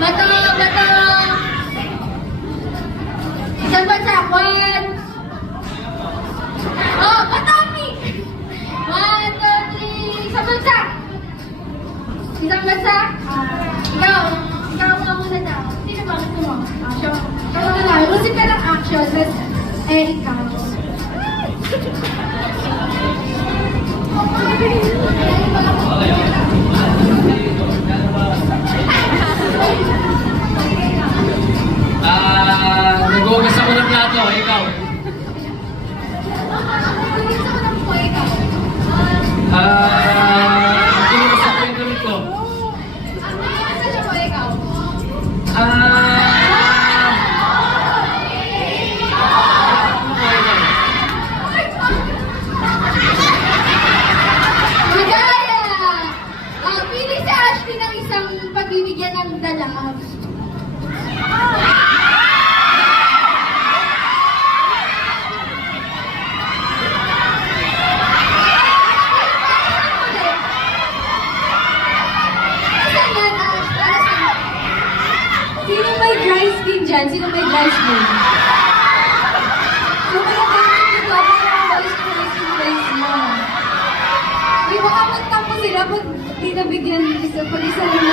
Bato! Bato! Isang bansa. One. Oh, Batami! 1, 2, 3. Isang bansa. Isang bansa. Ikaw. Ikaw nga muna daw. Sino ba gusto mo? Action. Ikaw na lang. Usip ka ng action. Let's, ikaw. Nag-uugas ako ng plato, ikaw. Nag-uugas ako yung gamit ko. Magaya! Pili si Ashley ng isang pagbibigyan ng dalab. Sino may dry skin dyan? Sino may dry skin? Sino may dry skin dyan? Para mabalis ko dry skin mo. Di ba kapag tapo sila pag di nabigyan isa pag isa lang